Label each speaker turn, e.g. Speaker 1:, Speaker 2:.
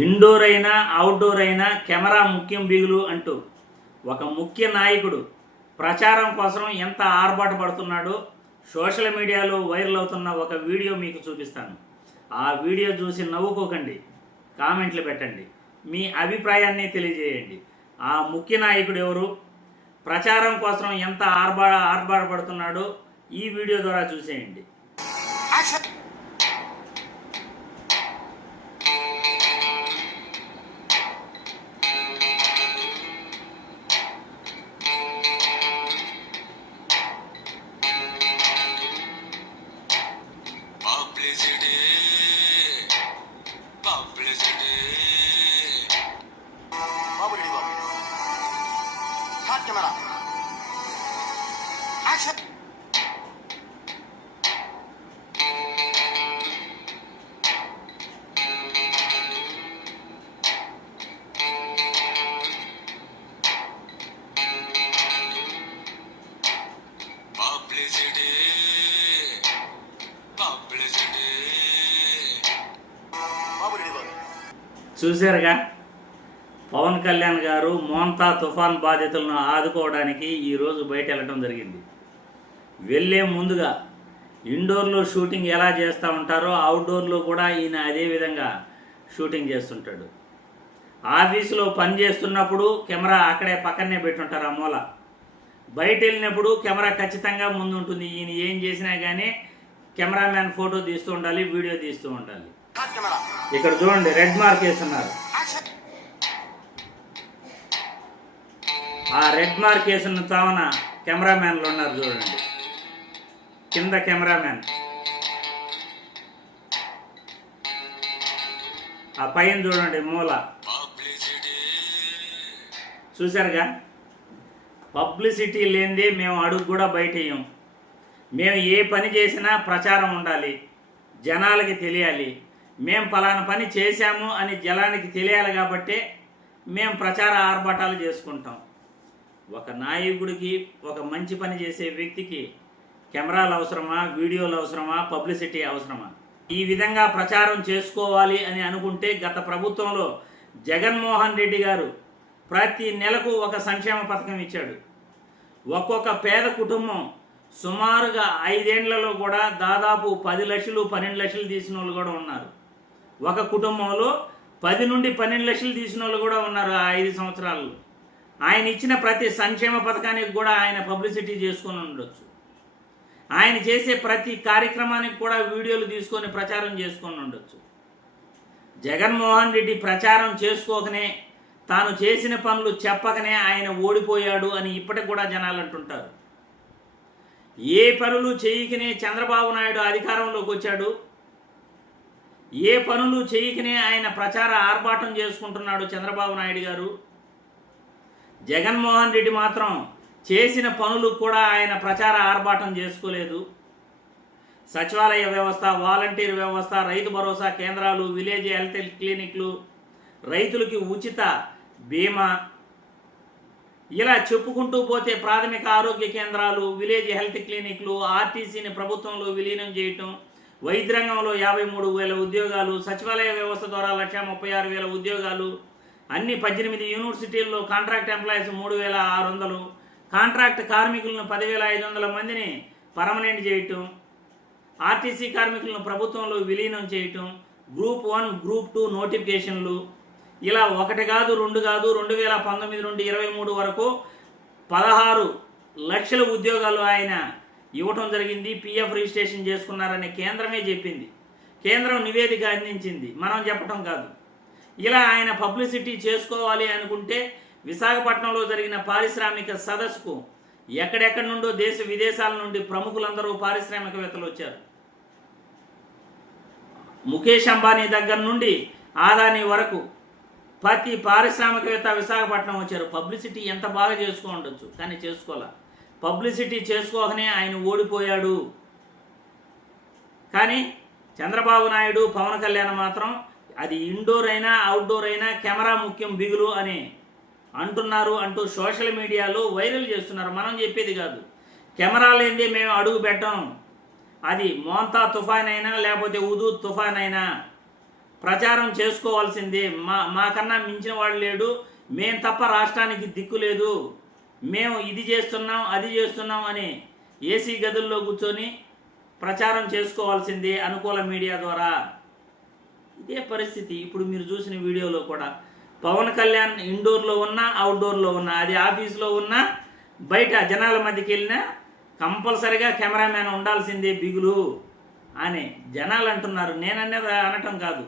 Speaker 1: Indoor అయినా outdoor అయినా camera ముఖ్యం బిగులు అంటూ ఒక ముఖ్య నాయకుడు ప్రచారం కోసం ఎంత ఆర్భాట పడుతున్నాడో సోషల్ మీడియాలో వైరల్ అవుతున్న ఒక వీడియో మీకు చూపిస్తాను. ఆ వీడియో చూసి నవ్వుకోకండి కామెంట్లు పెట్టండి మీ అభిప్రాయాన్ని తెలియజేయండి. ఆ ముఖ్య నాయకుడు ఎవరు? ప్రచారం కోసం ఎంత ఆర్భా ఆర్భాటపడుతున్నాడో ఈ వీడియో ద్వారా చూసేయండి.
Speaker 2: Publicity. Publicity. Bobby, Bobby.
Speaker 3: Cut camera. Action.
Speaker 1: చూశారుగా? పవన్ కళ్యాణ్ గారు మోంతా తుఫాన్ బాధితులను ఆదుకోవడానికి ఈరోజు బయట వెళ్ళటం జరిగింది. వెళ్ళే ముందుగా ఇండోర్లో షూటింగ్ ఎలా చేస్తూ ఉంటారో అవుట్డోర్లో కూడా ఈయన అదే విధంగా షూటింగ్ చేస్తుంటాడు. ఆఫీసులో పని చేస్తున్నప్పుడు కెమెరా అక్కడే పక్కనే పెట్టుంటారు ఆ మూల. బయట వెళ్ళినప్పుడు కెమెరా ఖచ్చితంగా ముందు ఉంటుంది ఈయన ఏం చేసినా కానీ కెమెరామ్యాన్ ఫోటో తీస్తూ ఉండాలి వీడియో తీస్తూ ఉండాలి. ఇక్కడ చూడండి రెడ్ మార్క్ వేస్తున్నారు. ఆ రెడ్ మార్క్ వేసిన తావన కెమెరామ్యాన్లు ఉన్నారు చూడండి. కింద కెమెరామ్యాన్. ఆ పైన చూడండి మూల.
Speaker 2: చూసారుగా
Speaker 1: చూశారుగా? పబ్లిసిటీ లేనిదే మేము అడుగు కూడా బయట మేము ఏ పని చేసినా ప్రచారం ఉండాలి. జనాలకి తెలియాలి. మేము పలానా పని చేశాము అని జలానికి తెలియాలి కాబట్టే మేము ప్రచార ఆర్భాటాలు చేసుకుంటాం. ఒక నాయకుడికి ఒక మంచి పని చేసే వ్యక్తికి కెమెరాలు అవసరమా? వీడియోలు అవసరమా? పబ్లిసిటీ అవసరమా? ఈ విధంగా ప్రచారం చేసుకోవాలి అని అనుకుంటే గత ప్రభుత్వంలో జగన్మోహన్ రెడ్డి గారు ప్రతి నెలకు ఒక సంక్షేమ పథకం ఇచ్చాడు. ఒక్కొక్క పేద కుటుంబం సుమారుగా ఐదేండ్లలో కూడా దాదాపు పది లక్షలు పన్నెండు లక్షలు తీసిన వాళ్ళు కూడా ఉన్నారు. ఒక కుటుంబంలో పది నుండి పన్నెండు లక్షలు తీసిన వాళ్ళు కూడా ఉన్నారు ఆ ఐదు సంవత్సరాల్లో. ఆయన ఇచ్చిన ప్రతి సంక్షేమ పథకానికి కూడా ఆయన పబ్లిసిటీ చేసుకొని ఉండొచ్చు. ఆయన చేసే ప్రతి కార్యక్రమానికి కూడా వీడియోలు తీసుకొని ప్రచారం చేసుకొని ఉండొచ్చు. జగన్మోహన్ రెడ్డి ప్రచారం చేసుకోకనే తాను చేసిన పనులు చెప్పకనే ఆయన ఓడిపోయాడు అని ఇప్పటికి కూడా జనాలు అంటుంటారు. ఏ పనులు చేయకనే చంద్రబాబు నాయుడు అధికారంలోకి వచ్చాడు. ఏ పనులు చేయకనే ఆయన ప్రచార ఆర్భాటం చేసుకుంటున్నాడు చంద్రబాబు నాయుడు గారు. జగన్మోహన్ రెడ్డి మాత్రం చేసిన పనులు కూడా ఆయన ప్రచార ఆర్భాటం చేసుకోలేదు. సచివాలయ వ్యవస్థ వాలంటీర్ వ్యవస్థ రైతు భరోసా కేంద్రాలు విలేజ్ హెల్త్ క్లినిక్లు రైతులకి ఉచిత బీమా. ఇలా చెప్పుకుంటూ పోతే ప్రాథమిక ఆరోగ్య కేంద్రాలు విలేజ్ హెల్త్ క్లినిక్లు ఆర్టీసీని ప్రభుత్వంలో విలీనం చేయటం వైద్య రంగంలో యాభై మూడు వేల ఉద్యోగాలు సచివాలయ వ్యవస్థ ద్వారా లక్ష ముప్పై ఆరు వేల ఉద్యోగాలు అన్ని పద్దెనిమిది యూనివర్సిటీల్లో కాంట్రాక్ట్ ఎంప్లాయీస్ మూడు వేల ఆరు వందలు కాంట్రాక్ట్ కార్మికులను పదివేల ఐదు వందల మందిని పర్మనెంట్ చేయటం ఆర్టీసీ కార్మికులను ప్రభుత్వంలో విలీనం చేయటం గ్రూప్ వన్ గ్రూప్ టూ నోటిఫికేషన్లు. ఇలా ఒకటి కాదు రెండు కాదు రెండు వేల పంతొమ్మిది నుండి ఇరవై మూడు వరకు పదహారు లక్షల ఉద్యోగాలు ఆయన ఇవ్వటం జరిగింది పిఎఫ్ రిజిస్ట్రేషన్ చేసుకున్నారని కేంద్రమే చెప్పింది. కేంద్రం నివేదిక అందించింది. మనం చెప్పటం కాదు. ఇలా ఆయన పబ్లిసిటీ చేసుకోవాలి అనుకుంటే విశాఖపట్నంలో జరిగిన పారిశ్రామిక సదస్సుకు ఎక్కడెక్కడి నుండో దేశ విదేశాల నుండి ప్రముఖులందరూ పారిశ్రామికవేత్తలు వచ్చారు. ముఖేష్ అంబానీ దగ్గర నుండి ఆదాని వరకు ప్రతి పారిశ్రామికవేత్త విశాఖపట్నం వచ్చారు. పబ్లిసిటీ ఎంత బాగా చేసుకో ఉండొచ్చు కానీ చేసుకోలే. పబ్లిసిటీ చేసుకోకనే ఆయన ఓడిపోయాడు. కానీ చంద్రబాబు నాయుడు పవన్ కళ్యాణ్ మాత్రం అది ఇండోర్ అయినా అవుట్డోర్ అయినా కెమెరా ముఖ్యం బిగులు అని అంటున్నారు అంటూ సోషల్ మీడియాలో వైరల్ చేస్తున్నారు. మనం చెప్పేది కాదు. కెమెరా లేనిదే మేము అడుగు పెట్టాం. అది మోంతా తుఫాన్ అయినా లేకపోతే ఉదు తుఫాన్ అయినా ప్రచారం చేసుకోవాల్సిందే. మా మాకన్నా మించిన వాడు లేడు. మేం తప్ప రాష్ట్రానికి దిక్కు లేదు. మేము ఇది చేస్తున్నాం అది చేస్తున్నాం అని ఏసీ గదుల్లో కూర్చొని ప్రచారం చేసుకోవాల్సిందే అనుకూల మీడియా ద్వారా. ఇదే పరిస్థితి. ఇప్పుడు మీరు చూసిన వీడియోలో కూడా పవన్ కళ్యాణ్ ఇండోర్లో ఉన్నా అవుట్డోర్లో ఉన్నా అది ఆఫీస్లో ఉన్నా బయట జనాల మధ్యకి వెళ్ళినా కంపల్సరిగా కెమెరామ్యాన్ ఉండాల్సిందే బిగులు అని జనాలు అంటున్నారు. నేననేది అనటం కాదు.